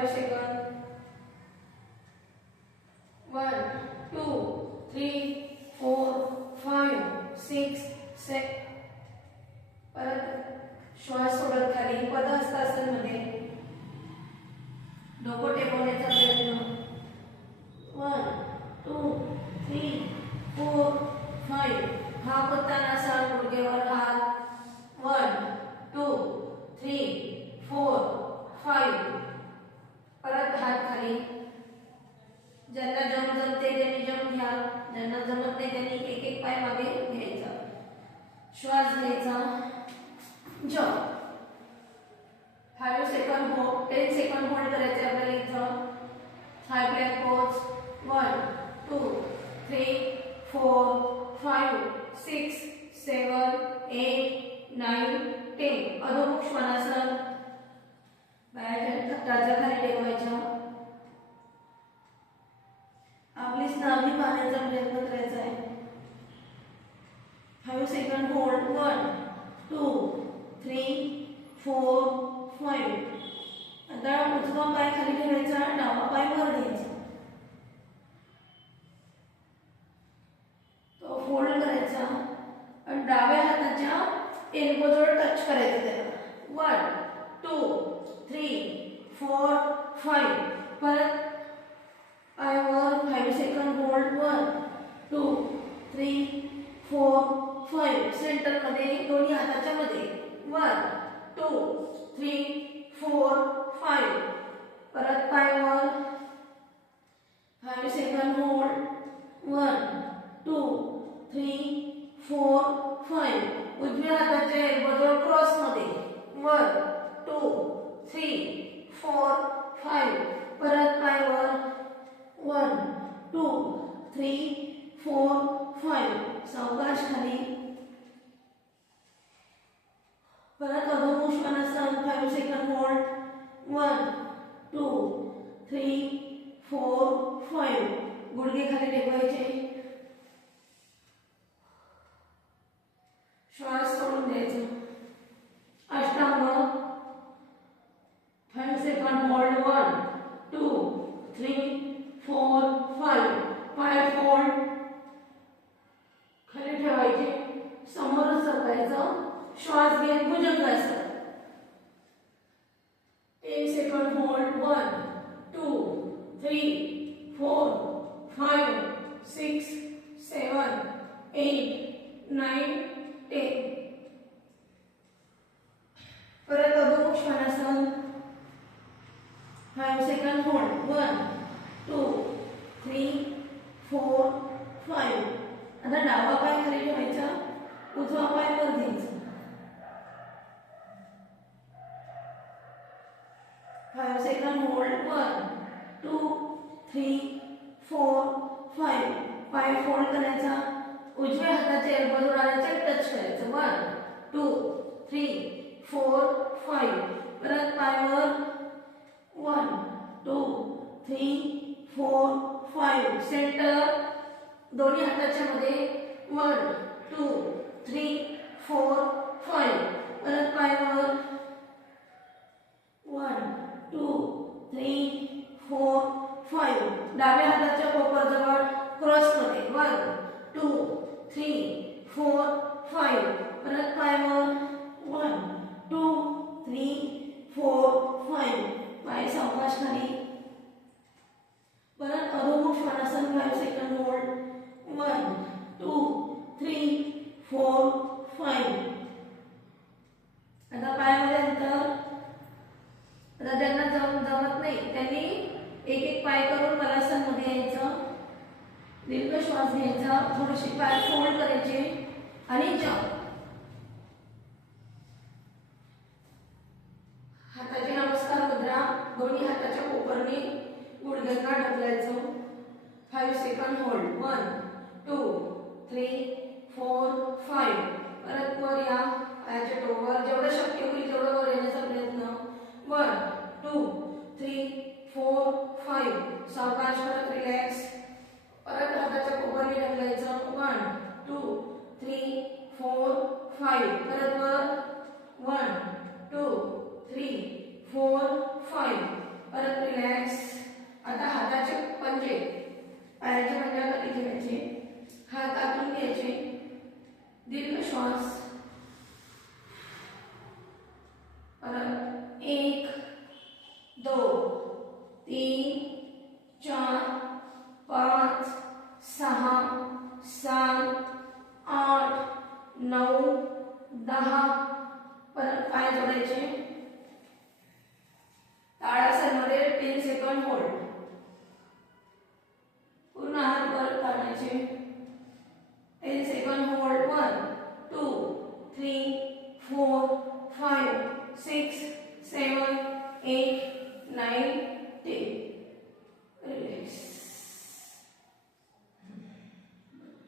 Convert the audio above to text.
5 second. 1 2 3 4 5 6 7. परत श्वास सोडत खाली पदहस्तासनमध्ये डोकं टेकवण्याचा प्रयत्न. 1 2 3 4 5. हात उत्तानासन गुडघेवर हात. 1 2 3 4 5. परत हात खाली. ज्यांना जमते त्यांनी जम घ्या, ज्यांना जमत नाही त्यांनी एक एक पाय मागे घ्यायचा. श्वास घ्यायचा. जम. 5 सेकंद हो 10 सेकंद होल्ड करायचे आपल्याला इथं. हाय प्लॅंक पोज. 1 2 3 4 5 6 7 8 9 10. अधोमुख श्वानासन. पायाच्या टाचा खाली टेकवायच्या. आपली नाभी पाहण्याचा प्रयत्न करायचा आहे. 5 सेकंद होल्ड. 1 2 3 4 5. आता उजवा पाय खाली ठेवायचा, डावा पाय वर घ्यायचा. तो फोल्ड करायचा आणि डाव्या हाताच्या एल्बोजवळ टच करायचं त्याला. 1 2 3 4 5. परत पायावर 5 सेकंद होल्ड. 1 2 3 4 5. सेंटर मध्ये दोन्ही हाताच्या मध्ये. 1 2 3 4 5. परत पायावर 5 सेकंद होल्ड. 1 2 3 4 5. उजव्या हाताच्या एल्बोजवळ क्रॉस मध्ये. 1 2 3 4 5. परत पायावर 1 2 3 4 5. सावकाश खाली. परत अधोमुख श्वानासन. 5 second hold. 1 2 3 4 5. गुडघे खाली टेकवायचे. श्वास सोडून द्यायचा. अष्टांग. 5 सेकंद होल्ड. 1 2 3 4 5. पाय फोल्ड खाली ठेवायचे. समोर सरकायचं. श्वास घेत भुजंगासन. 10 सेकंद होल्ड. 1 2 3 4 5 6 7 8 9 10. परत अधोमुख श्वानासन. 5 second hold. 1 2 3 4 5. आता डावा पाय खाली ठेवायचा, उजवा पाय वर घ्यायचा. 5 सेकंद होल्ड. 1 2 3 4 5. पाय फोल्ड करायचा. उजव्या हाताच्या एल्बोजवळ आणायचा, टच करायचं. 1 2 3 4 5. परत पायावर 1 2 3 4 5. सेंटर दोन्ही हाताच्या मध्ये. 1 2 3 4 5. परत पायावर 1 2 3 4 5. डाव्या हाताच्या कोपरजवळ क्रॉस मध्ये. 1 2 3 4 5. परत पायावर 1 2 3 4 5. पाय सावकाश खाली. परत अधोमुख श्वानासन. 5 second hold. 1 2 3 4 5. आता पायामध्ये अंतर. आता ज्यांना जमत नाही त्यांनी एक एक पाय करून बलासन मध्ये यायचं. दीर्घ श्वास घ्यायचा. थोडेसे पाय फोल्ड करायचे आणि जंप. हाताची नमस्कार मुद्रा. दोन्ही हाताच्या कोपरने गुडघ्यांना ढकलायचं. 5 सेकंद होल्ड. 1 2 3 4 5. परत वर या. पायाच्या टोवर जेवढं शक्य होईल तेवढं वर येण्याचा प्रयत्न. 1 2 3 4 5. सावकाश. परत रिलॅक्स. परत हाताच्या कोपरने ढकलायचं. 1 2 3 4 5. परत वर 1 2 3 4 5. परत रिलॅक्स. दीर्घ श्वास. परत 1 2 3 4 5 6 7 8 9 10. परत पाय जोडायचे.